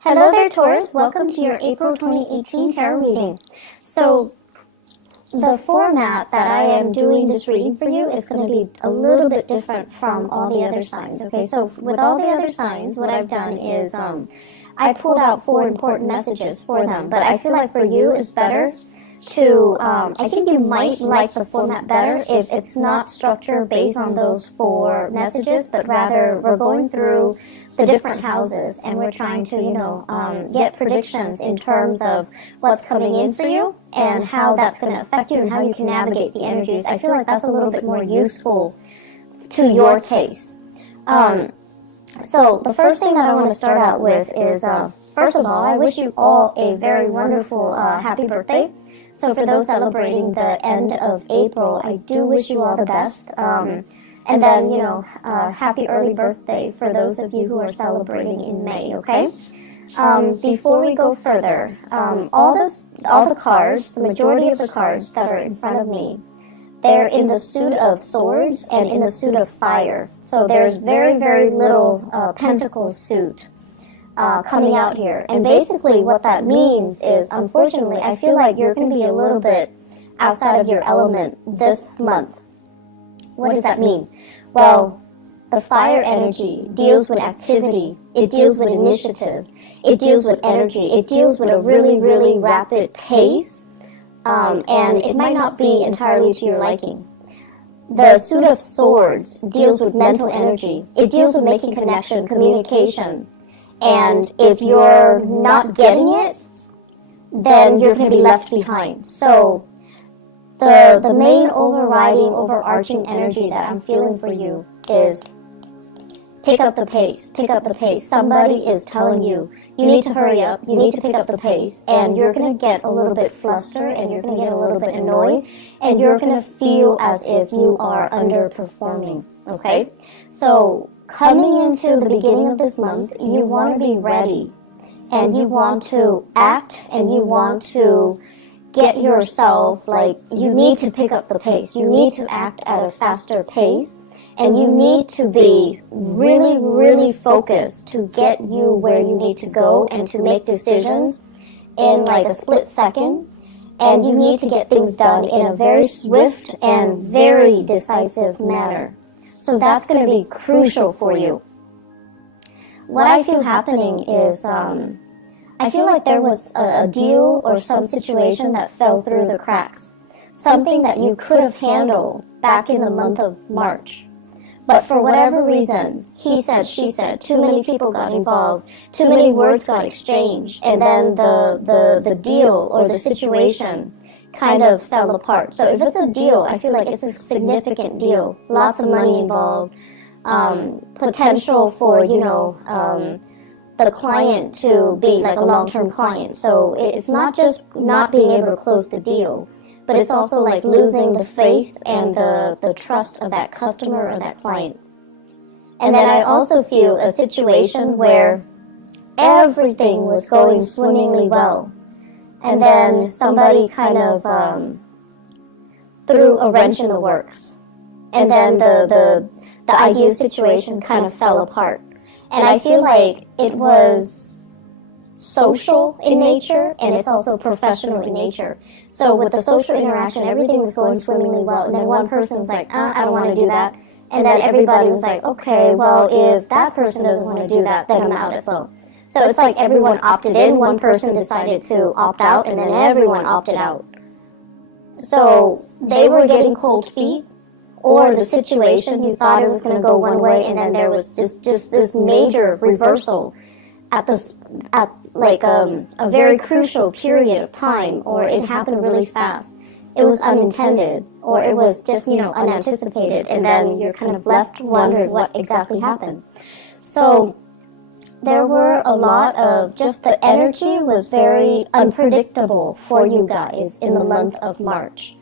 Hello there, Taurus. Welcome to your April 2018 tarot reading. So, the format that I am doing this reading for you is going to be a little bit different from all the other signs, okay? So, with all the other signs, what I've done is I pulled out 4 important messages for them, but I feel like for you, it's better to, I think you might like the format better if it's not structured based on those 4 messages, but rather we're going through the different houses and we're trying to, get predictions in terms of what's coming in for you and how that's going to affect you and how you can navigate the energies. I feel like that's a little bit more useful to your taste. So the first thing that I want to start out with is, first of all, I wish you all a very wonderful happy birthday. So for those celebrating the end of April, I do wish you all the best. And then, happy early birthday for those of you who are celebrating in May, okay? Before we go further, all the cards, the majority of the cards that are in front of me, they're in the suit of swords and in the suit of fire. So there's very, very little pentacle suit coming out here. And basically what that means is, unfortunately, I feel like you're going to be a little bit outside of your element this month. What does that mean? Well, the fire energy deals with activity. It deals with initiative. It deals with energy. It deals with a really, really rapid pace. And it might not be entirely to your liking. The suit of swords deals with mental energy. It deals with making connection, communication. And if you're not getting it, then you're going to be left behind. So the main overarching energy that I'm feeling for you is pick up the pace, pick up the pace. Somebody is telling you, you need to hurry up, you need to pick up the pace, and you're going to get a little bit flustered, and you're going to get a little bit annoyed, and you're going to feel as if you are underperforming, okay? So coming into the beginning of this month, you want to be ready, and you want to act, and you want to get yourself, you need to pick up the pace. You need to act at a faster pace. And you need to be really, really focused to get you where you need to go and to make decisions in a split second. And you need to get things done in a very swift and very decisive manner. So that's going to be crucial for you. What I feel happening is, I feel like there was a deal or some situation that fell through the cracks. Something that you could have handled back in the month of March. But for whatever reason, he said, she said, too many people got involved, too many words got exchanged, and then the deal or the situation kind of fell apart. So if it's a deal, I feel like it's a significant deal. Lots of money involved, potential for, the client to be a long-term client. So it's not just not being able to close the deal, but it's also losing the faith and the trust of that customer or that client. And then I also feel a situation where everything was going swimmingly well. And then somebody kind of threw a wrench in the works. And then the ideal situation kind of fell apart. And I feel like it was social in nature, and it's also professional in nature. So with the social interaction, everything was going swimmingly well, and then one person was like, I don't want to do that. And then everybody was like, okay, well, if that person doesn't want to do that, then I'm out as well. So it's like everyone opted in, one person decided to opt out, and then everyone opted out. So they were getting cold feet, or the situation, you thought it was going to go one way, and then there was just this major reversal at a very crucial period of time, or it happened really fast. It was unintended, or it was just, unanticipated, and then you're kind of left wondering what exactly happened. So there were a lot of, just the energy was very unpredictable for you guys in the month of March.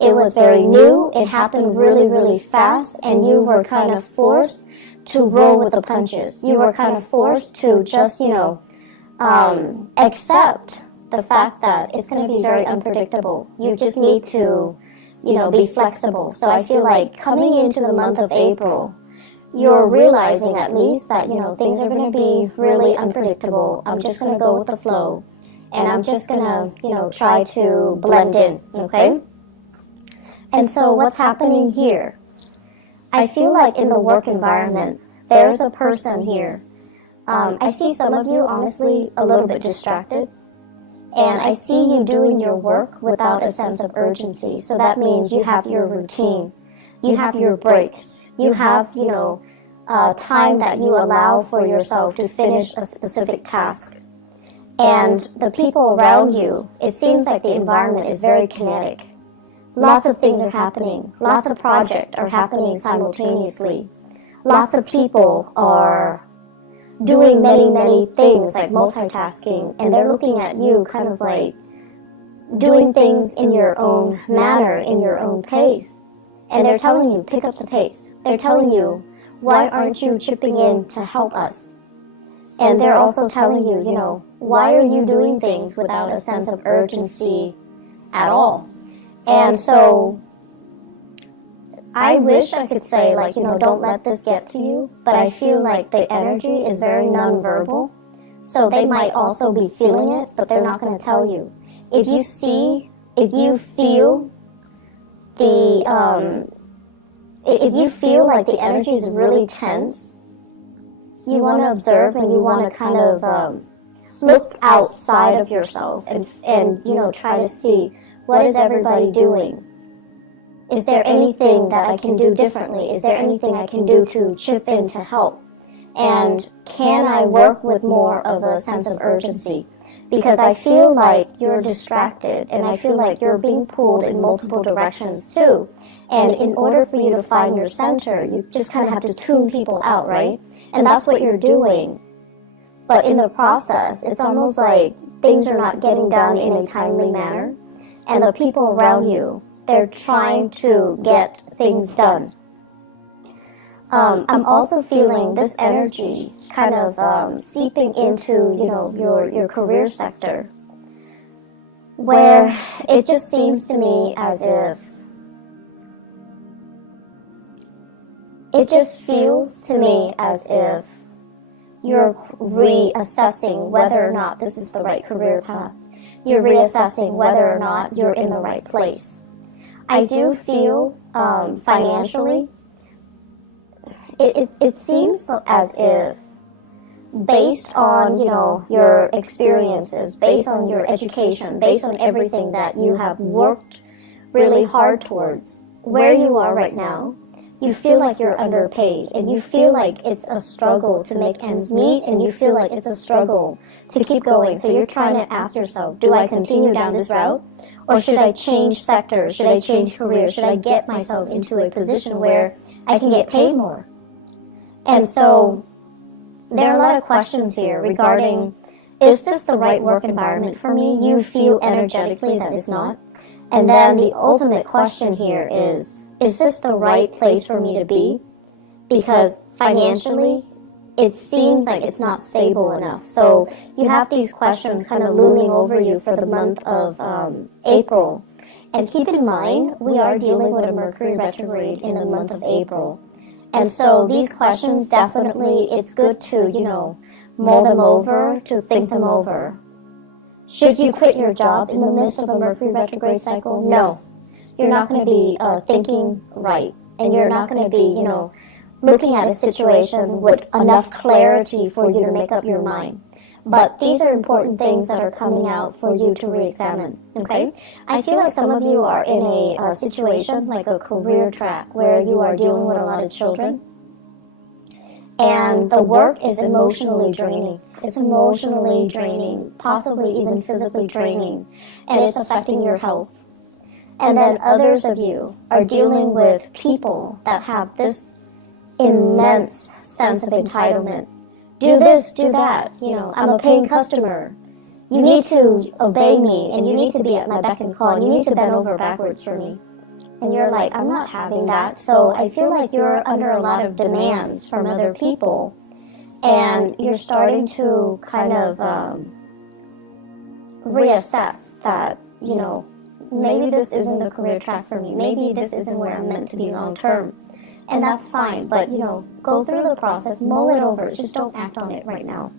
It was very new, it happened really, really fast, and you were kind of forced to roll with the punches. You were kind of forced to just, accept the fact that it's going to be very unpredictable. You just need to, be flexible. So I feel like coming into the month of April, you're realizing at least that, things are going to be really unpredictable. I'm just going to go with the flow, and I'm just going to, try to blend in, okay? And so what's happening here? I feel like in the work environment, there's a person here. I see some of you, honestly, a little bit distracted. And I see you doing your work without a sense of urgency. So that means you have your routine. You have your breaks. You have, time that you allow for yourself to finish a specific task. And the people around you, it seems like the environment is very kinetic. Lots of things are happening. Lots of projects are happening simultaneously. Lots of people are doing many, many things, like multitasking, and they're looking at you kind of like doing things in your own manner, in your own pace. And they're telling you, pick up the pace. They're telling you, why aren't you chipping in to help us? And they're also telling you, why are you doing things without a sense of urgency at all? And so I wish I could say, like, don't let this get to you, but I feel like the energy is very nonverbal. So they might also be feeling it, but they're not going to tell you. If you feel like the energy is really tense, you want to observe and you want to kind of look outside of yourself and try to see, what is everybody doing? Is there anything that I can do differently? Is there anything I can do to chip in to help? And can I work with more of a sense of urgency? Because I feel like you're distracted, and I feel like you're being pulled in multiple directions too. And in order for you to find your center, you just kind of have to tune people out, right? And that's what you're doing. But in the process, it's almost like things are not getting done in a timely manner. And the people around you, they're trying to get things done. I'm also feeling this energy kind of seeping into, your career sector, where it just seems to me as if, it just feels to me as if you're reassessing whether or not this is the right career path. You're reassessing whether or not you're in the right place. I do feel financially, it seems as if, based on your experiences, based on your education, based on everything that you have worked really hard towards, where you are right now, you feel like you're underpaid, and you feel like it's a struggle to make ends meet, and you feel like it's a struggle to keep going. So you're trying to ask yourself, do I continue down this route? Or should I change sectors? Should I change career? Should I get myself into a position where I can get paid more? And so there are a lot of questions here regarding, is this the right work environment for me? You feel energetically that it's not. And then the ultimate question here is this the right place for me to be? Because financially, it seems like it's not stable enough. So you have these questions kind of looming over you for the month of April. And keep in mind, we are dealing with a Mercury retrograde in the month of April. And so these questions, definitely, it's good to, mull them over, to think them over. Should you quit your job in the midst of a Mercury retrograde cycle? No. You're not going to be thinking right. And you're not going to be, looking at a situation with enough clarity for you to make up your mind. But these are important things that are coming out for you to re-examine, okay? I feel like some of you are in a situation, like a career track, where you are dealing with a lot of children. And the work is emotionally draining. It's emotionally draining, possibly even physically draining. And it's affecting your health. And then others of you are dealing with people that have this immense sense of entitlement. Do this, do that. I'm a paying customer. You need to obey me, and you need to be at my beck and call, and you need to bend over backwards for me. And you're like, I'm not having that. So I feel like you're under a lot of demands from other people, and you're starting to kind of reassess that, maybe this isn't the career track for me. Maybe this isn't where I'm meant to be long term. And that's fine, but, go through the process, mull it over, just don't act on it right now.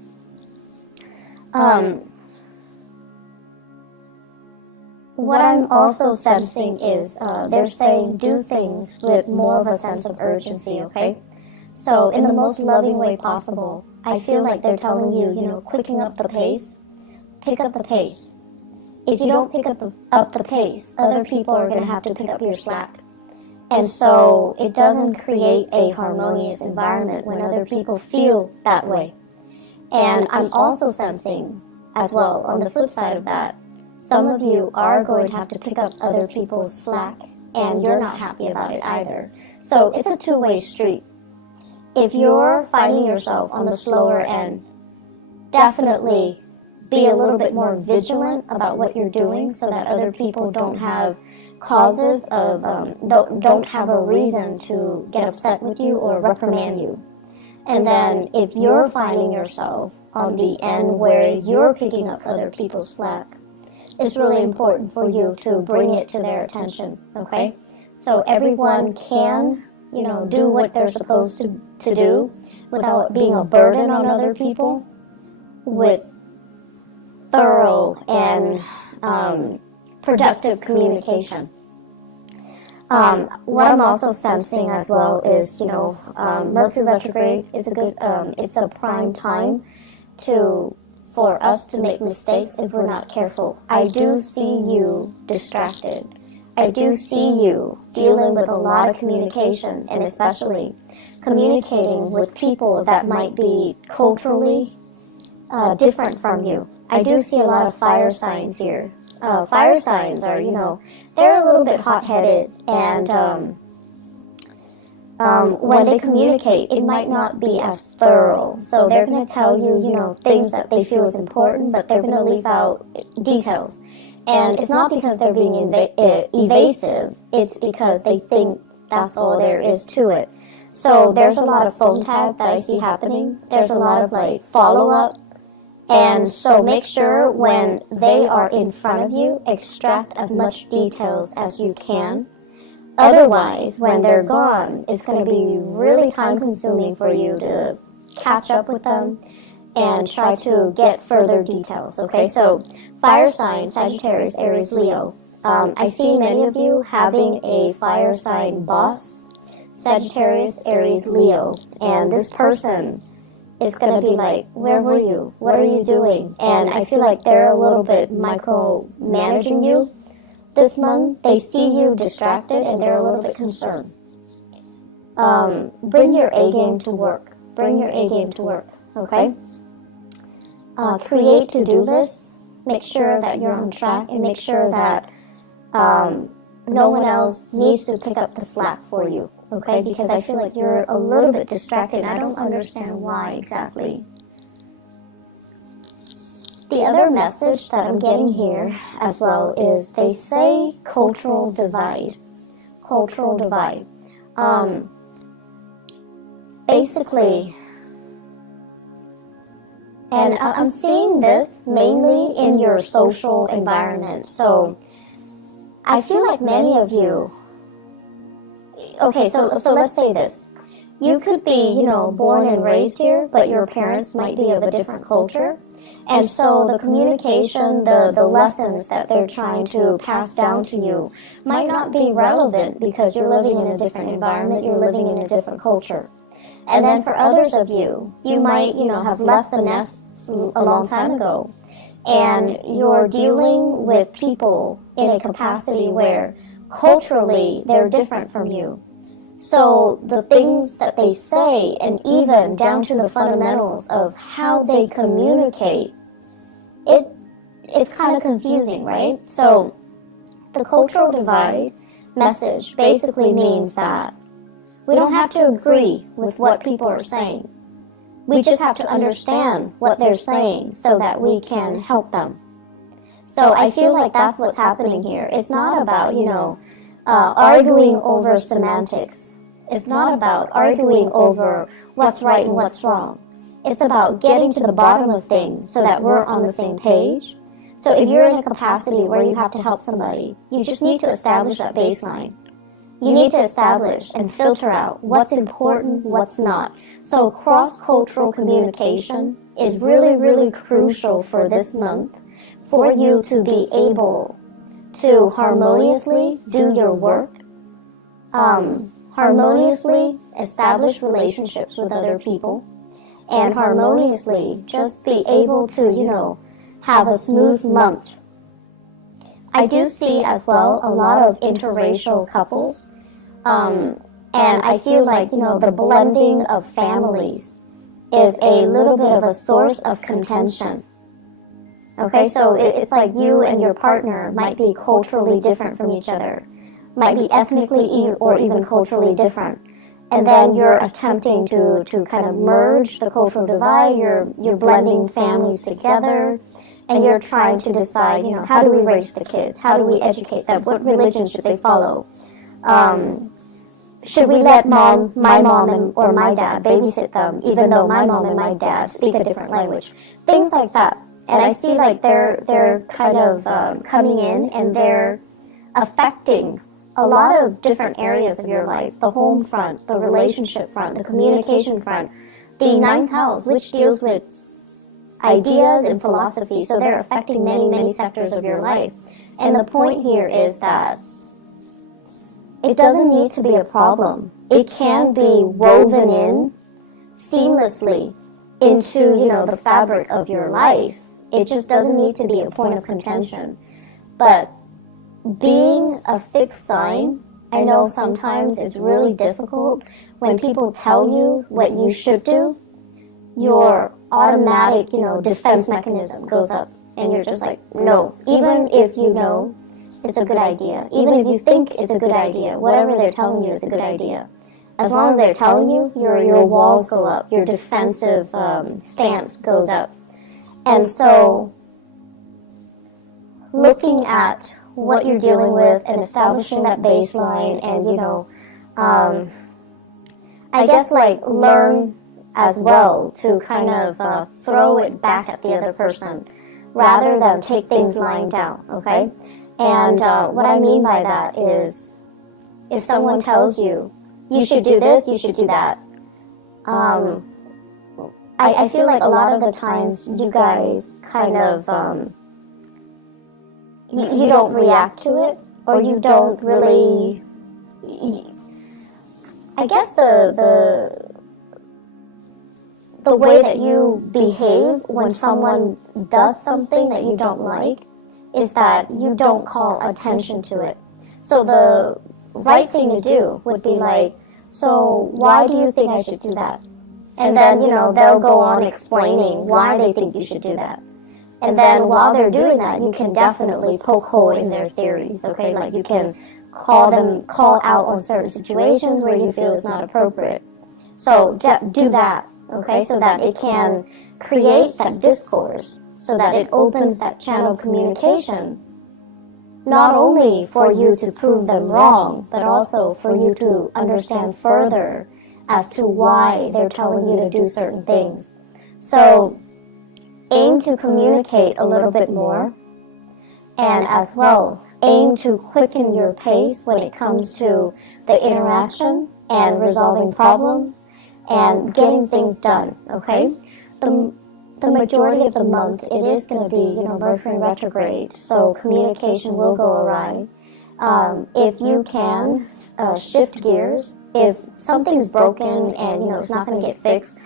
What I'm also sensing is they're saying do things with more of a sense of urgency, okay? So in the most loving way possible, I feel like they're telling you, quicken up the pace, pick up the pace. If you don't pick up the pace, other people are going to have to pick up your slack. And so it doesn't create a harmonious environment when other people feel that way. And I'm also sensing as well, on the flip side of that, some of you are going to have to pick up other people's slack, and you're not happy about it either. So it's a two-way street. If you're finding yourself on the slower end, definitely be a little bit more vigilant about what you're doing so that other people don't have causes of, don't have a reason to get upset with you or reprimand you. And then if you're finding yourself on the end where you're picking up other people's slack, it's really important for you to bring it to their attention, okay? So everyone can, do what they're supposed to do without being a burden on other people with thorough and productive communication. What I'm also sensing as well is, Mercury retrograde. It's a prime time for us to make mistakes if we're not careful. I do see you distracted. I do see you dealing with a lot of communication, and especially communicating with people that might be culturally different from you. I do see a lot of fire signs here. Fire signs are, they're a little bit hot-headed, and when they communicate, it might not be as thorough. So they're going to tell you, things that they feel is important, but they're going to leave out details. And it's not because they're being evasive, it's because they think that's all there is to it. So there's a lot of phone tag that I see happening. There's a lot of follow-up. And so make sure when they are in front of you, extract as much details as you can. Otherwise, when they're gone, it's going to be really time-consuming for you to catch up with them and try to get further details, okay? So fire sign, Sagittarius, Aries, Leo. I see many of you having a fire sign boss, Sagittarius, Aries, Leo. And this person is going to be like, where were you? What are you doing? And I feel like they're a little bit micromanaging you. This month, they see you distracted and they're a little bit concerned. Bring your A game to work. Bring your A game to work, okay? Create to-do lists. Make sure that you're on track and make sure that no one else needs to pick up the slack for you, okay? Because I feel like you're a little bit distracted. I don't understand why exactly. The other message that I'm getting here as well is they say cultural divide. Cultural divide. Basically, and I'm seeing this mainly in your social environment. So I feel like many of you, okay, so let's say this. You could be, born and raised here, but your parents might be of a different culture. And so the communication, the lessons that they're trying to pass down to you might not be relevant because you're living in a different environment, you're living in a different culture. And then for others of you, you might, have left the nest a long time ago. And you're dealing with people in a capacity where culturally they're different from you. So the things that they say, and even down to the fundamentals of how they communicate, it's kind of confusing, right? So the cultural divide message basically means that we don't have to agree with what people are saying. We just have to understand what they're saying so that we can help them. So I feel like that's what's happening here. It's not about, arguing over semantics. It's not about arguing over what's right and what's wrong. It's about getting to the bottom of things so that we're on the same page. So if you're in a capacity where you have to help somebody, you just need to establish that baseline. you need to establish and filter out what's important, what's not. So cross-cultural communication is really, really crucial for this month for you to be able to harmoniously do your work, harmoniously establish relationships with other people, and harmoniously just be able to, you know, have a smooth month. I do see as well a lot of interracial couples, and I feel like, you know, the blending of families is a little bit of a source of contention. Okay, so it's like you and your partner might be culturally different from each other, might be ethnically or even culturally different, and then you're attempting to kind of merge the cultural divide, you're blending families together, and you're trying to decide, you know, how do we raise the kids? How do we educate them? What religion should they follow? Should we let my mom or my dad babysit them, even though my mom and my dad speak a different language? Things like that. And I see like they're kind of coming in and they're affecting a lot of different areas of your life. The home front, the relationship front, the communication front, the ninth house, which deals with ideas and philosophy. So they're affecting many, many sectors of your life. And the point here is that it doesn't need to be a problem. It can be woven in seamlessly into, you know, the fabric of your life. It just doesn't need to be a point of contention. But being a fixed sign, I know sometimes it's really difficult when people tell you what you should do. Your automatic, you know, defense mechanism goes up, and you're just like, no. Even if you know it's a good idea, even if you think it's a good idea, whatever they're telling you is a good idea, as long as they're telling you, your walls go up, your defensive stance goes up. And so looking at what you're dealing with and establishing that baseline, and, you know, I guess like learn as well to kind of throw it back at the other person rather than take things lying down, okay? And what I mean by that is if someone tells you, you should do this, you should do that, I feel like a lot of the times you guys kind of, you don't react to it, or you don't really, I guess the way that you behave when someone does something that you don't like is that you don't call attention to it. So the right thing to do would be like, so why do you think I should do that? And then, you know, they'll go on explaining why they think you should do that. And then while they're doing that, you can definitely poke hole in their theories, okay? Like you can call out on certain situations where you feel it's not appropriate. So do that, okay? So that it can create that discourse, so that it opens that channel of communication, not only for you to prove them wrong, but also for you to understand further as to why they're telling you to do certain things. So aim to communicate a little bit more, and as well, aim to quicken your pace when it comes to the interaction and resolving problems and getting things done, okay? The majority of the month, it is going to be, you know, Mercury retrograde, so communication will go awry. If you can shift gears, if something's broken and, you know, it's not going to get fixed,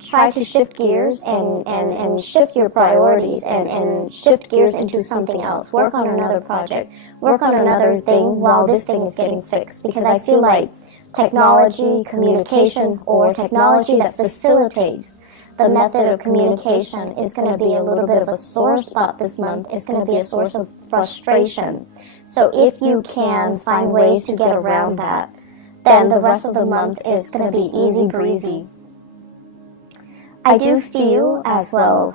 try to shift gears and shift your priorities and shift gears into something else. Work on another project. Work on another thing while this thing is getting fixed. Because I feel like technology, communication, or technology that facilitates the method of communication is going to be a little bit of a sore spot this month. It's going to be a source of frustration. So if you can find ways to get around that, then the rest of the month is going to be easy breezy. I do feel as well,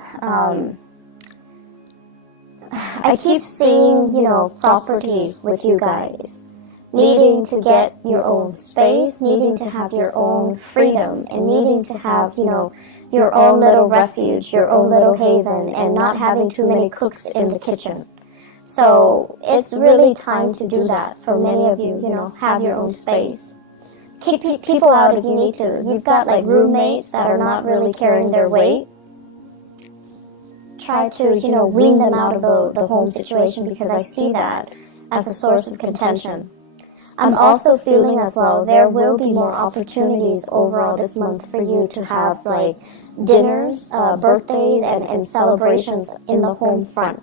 I keep seeing, you know, property with you guys, needing to get your own space, needing to have your own freedom, and needing to have, you know, your own little refuge, your own little haven, and not having too many cooks in the kitchen. So it's really time to do that for many of you, have your own space. Kick people out if you need to. You've got like roommates that are not really carrying their weight. Try to, wean them out of the home situation, because I see that as a source of contention. I'm also feeling as well, there will be more opportunities overall this month for you to have like dinners, birthdays, and celebrations in the home front.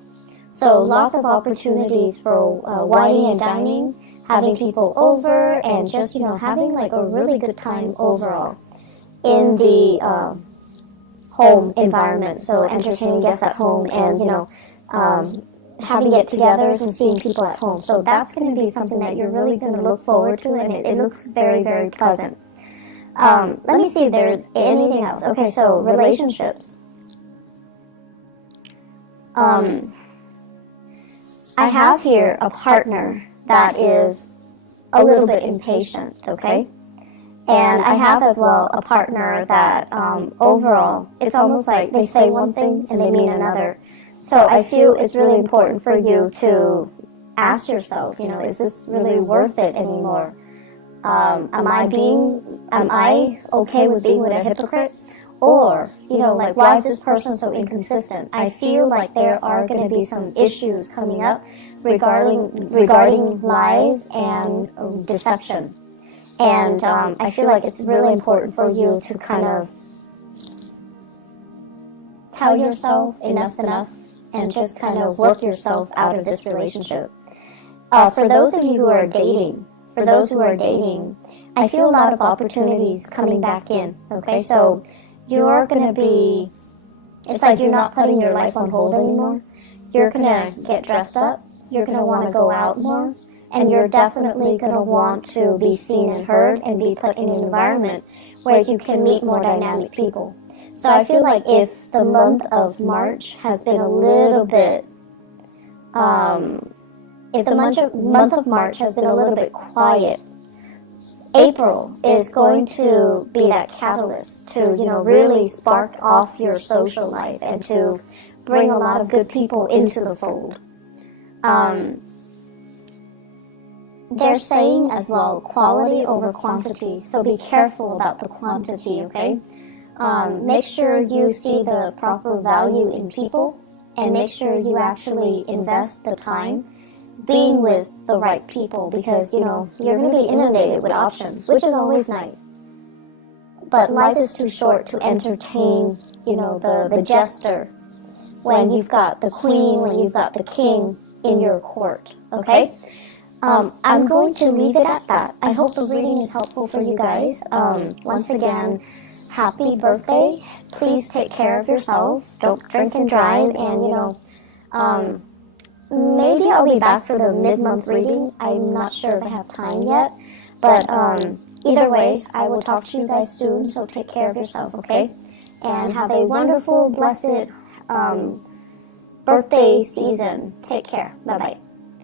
So lots of opportunities for wining and dining, having people over, and just, having like a really good time overall in the home environment. So entertaining guests at home and, having get-togethers and seeing people at home. So that's going to be something that you're really going to look forward to, and it looks very, very pleasant. Let me see if there's anything else. Okay, so relationships. I have here a partner that is a little bit impatient, okay? And I have as well a partner that overall, it's almost like they say one thing and they mean another. So I feel it's really important for you to ask yourself, is this really worth it anymore? Am I okay with being with a hypocrite? Or, like, why is this person so inconsistent? I feel like there are going to be some issues coming up regarding lies and deception. And I feel like it's really important for you to kind of tell yourself enough's enough, and just kind of work yourself out of this relationship. For those of you who are dating, I feel a lot of opportunities coming back in, okay? So you're going to be, it's like you're not putting your life on hold anymore. You're going to get dressed up. You're going to want to go out more. And you're definitely going to want to be seen and heard and be put in an environment where you can meet more dynamic people. So I feel like if the month of March has been a little bit, if the month of March has been a little bit quiet, April is going to be that catalyst to, really spark off your social life and to bring a lot of good people into the fold. They're saying as well, quality over quantity. So be careful about the quantity, okay? Make sure you see the proper value in people, and make sure you actually invest the time being with the right people, because, you're going to be inundated with options, which is always nice. But life is too short to entertain, the jester when you've got the queen, when you've got the king in your court, okay? I'm going to leave it at that. I hope the reading is helpful for you guys. Once again, happy birthday. Please take care of yourself. Don't drink and drive. And, maybe I'll be back for the mid-month reading. I'm not sure if I have time yet. But either way, I will talk to you guys soon. So take care of yourself, okay? And have a wonderful, blessed birthday season. Take care. Bye-bye.